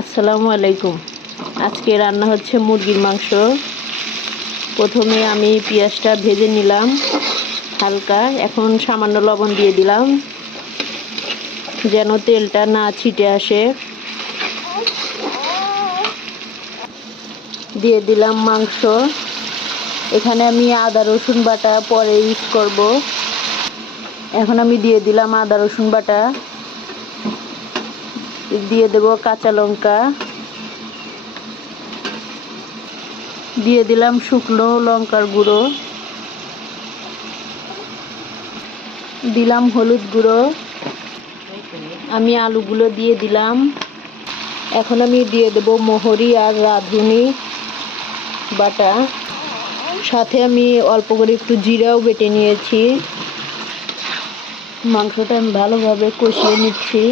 আসসালামু আলাইকুম। আজকে রান্না হচ্ছে মুরগির মাংস। প্রথমে আমি পেঁয়াজটা ভেজে নিলাম হালকা, এখন সামান্য লবণ দিয়ে দিলাম যেন তেলটা না ছিটে আসে। দিয়ে দিলাম মাংস। এখানে আমি আদা রসুন বাটা পরে ইউজ করব। এখন আমি দিয়ে দিলাম আদা রসুন বাটা, দিয়ে দেব কাঁচা লঙ্কা, দিয়ে দিলাম শুকনো লঙ্কার গুঁড়ো, দিলাম হলুদ গুঁড়ো। আমি আলুগুলো দিয়ে দিলাম। এখন আমি দিয়ে দেব মোহরি আর রাঁধুনি বাটা, সাথে আমি অল্প করে একটু জিরাও বেটে নিয়েছি। মাংসটা আমি ভালোভাবে কষিয়ে নিচ্ছি।